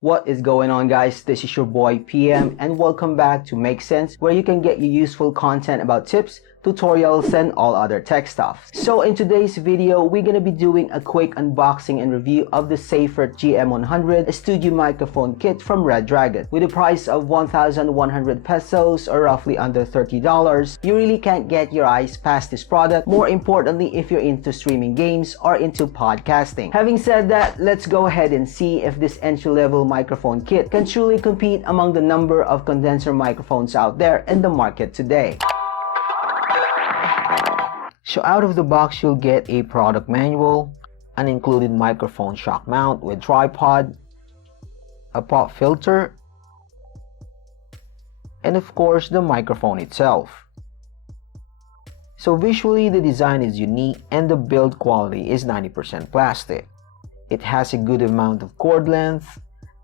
What is going on, guys? This is your boy PM and welcome back to Make Sense, where you can get your useful content about tips, tutorials, and all other tech stuff. So in today's video, we're gonna be doing a quick unboxing and review of the SEYFERT GM100, a studio microphone kit from Redragon. With a price of 1,100 pesos or roughly under $30, you really can't get your eyes past this product, more importantly if you're into streaming games or into podcasting. Having said that, let's go ahead and see if this entry-level microphone kit can truly compete among the number of condenser microphones out there in the market today. So out of the box, you'll get a product manual, an included microphone shock mount with tripod, a pop filter, and of course the microphone itself. So visually the design is unique and the build quality is 90% plastic. It has a good amount of cord length,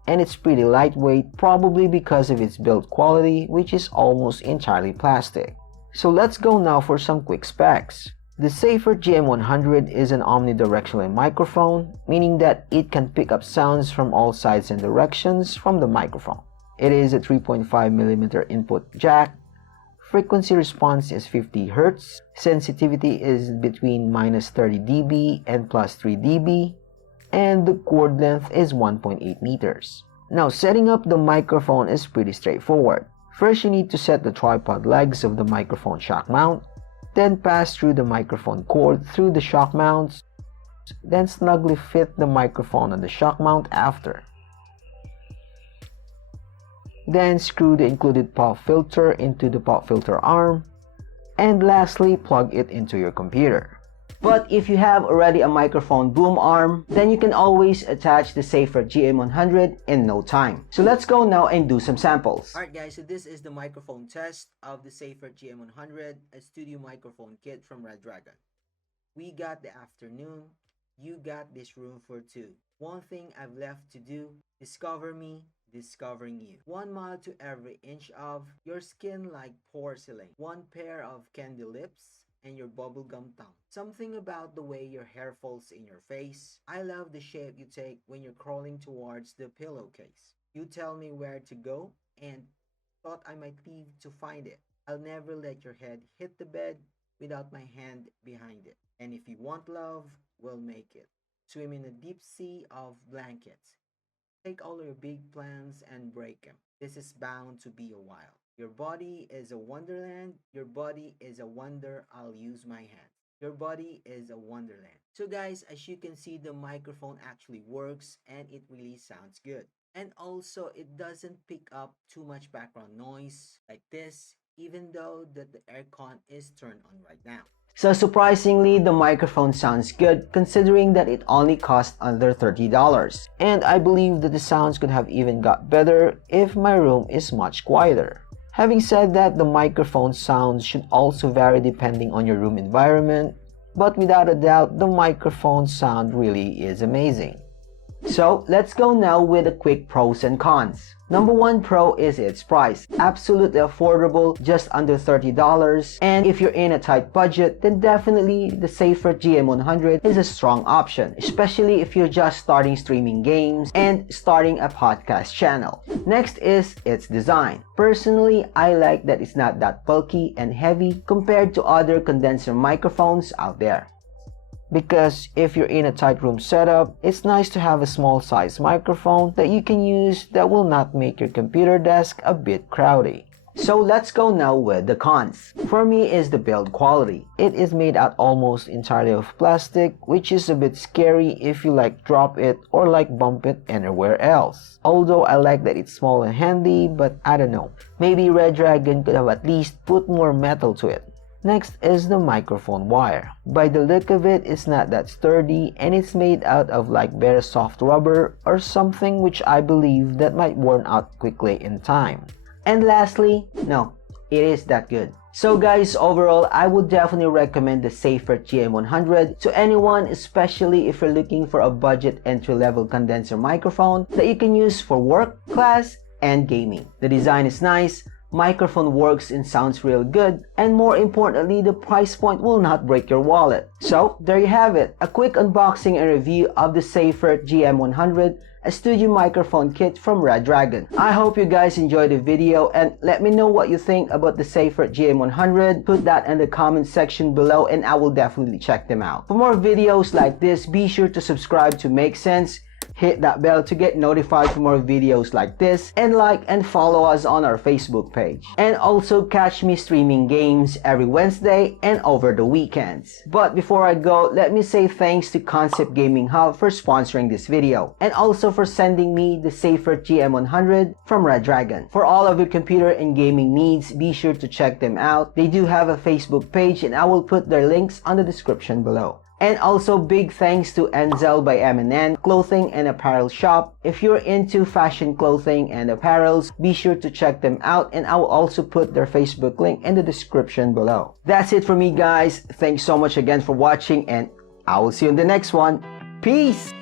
and it's pretty lightweight, probably because of its build quality, which is almost entirely plastic. So let's go now for some quick specs. The SEYFERT GM100 is an omnidirectional microphone, meaning that it can pick up sounds from all sides and directions from the microphone. It is a 3.5mm input jack. Frequency response is 50 Hz. Sensitivity is between -30 dB and +3 dB. And the cord length is 1.8 meters. Now, setting up the microphone is pretty straightforward. First, you need to set the tripod legs of the microphone shock mount, then pass through the microphone cord through the shock mounts, then snugly fit the microphone on the shock mount after. Then screw the included pop filter into the pop filter arm, and lastly, plug it into your computer. But if you have already a microphone boom arm, then you can always attach the SEYFERT GM100 in no time. So let's go now and do some samples. Alright guys, so this is the microphone test of the SEYFERT GM100, a studio microphone kit from Redragon. We got the afternoon, you got this room for two. One thing I've left to do, discover me, discovering you. 1 mile to every inch of your skin like porcelain. One pair of candy lips and your bubblegum tongue. Something about the way your hair falls in your face. I love the shape you take when you're crawling towards the pillowcase. You tell me where to go and thought I might leave to find it. I'll never let your head hit the bed without my hand behind it. And if you want love, we'll make it. Swim in a deep sea of blankets. Take all your big plans and break them. This is bound to be a while. Your body is a wonderland. Your body is a wonder. I'll use my hands. Your body is a wonderland. So guys, as you can see, the microphone actually works and it really sounds good. And also, it doesn't pick up too much background noise like this, even though that the aircon is turned on right now. So surprisingly, the microphone sounds good considering that it only cost under $30. And I believe that the sounds could have even got better if my room is much quieter. Having said that, the microphone sounds should also vary depending on your room environment, but without a doubt, the microphone sound really is amazing. So let's go now with the quick pros and cons. Number 1 pro is its price. Absolutely affordable, just under $30. And if you're in a tight budget, then definitely the SEYFERT GM100 is a strong option, especially if you're just starting streaming games and starting a podcast channel. Next is its design. Personally, I like that it's not that bulky and heavy compared to other condenser microphones out there. Because if you're in a tight room setup, it's nice to have a small size microphone that you can use that will not make your computer desk a bit crowded. So let's go now with the cons. For me is the build quality. It is made out almost entirely of plastic, which is a bit scary if you like drop it or like bump it anywhere else. Although I like that it's small and handy, but I don't know. Maybe Redragon could have at least put more metal to it. Next is the microphone wire. By the look of it, it's not that sturdy and it's made out of like very soft rubber or something, which I believe that might worn out quickly in time. And lastly, no, it is that good. So guys, overall, I would definitely recommend the SEYFERT GM100 to anyone, especially if you're looking for a budget entry-level condenser microphone that you can use for work, class, and gaming. The design is nice. microphone works and sounds real good, and more importantly, the price point will not break your wallet. So there you have it, a quick unboxing and review of the SEYFERT GM100, a studio microphone kit from Redragon. I hope you guys enjoyed the video, and let me know what you think about the SEYFERT GM100. Put that in the comment section below and I will definitely check them out. For more videos like this, be sure to subscribe to Make Sense. Hit that bell to get notified for more videos like this, and like and follow us on our Facebook page. And also catch me streaming games every Wednesday and over the weekends. But before I go, let me say thanks to Concept Gaming Hub for sponsoring this video, and also for sending me the SEYFERT GM100 from Redragon. For all of your computer and gaming needs, be sure to check them out. They do have a Facebook page and I will put their links on the description below. And also big thanks to NZEL by M&N clothing and apparel shop. If you're into fashion clothing and apparels, be sure to check them out, and I will also put their Facebook link in the description below. That's it for me, guys. Thanks so much again for watching, and I will see you in the next one. Peace!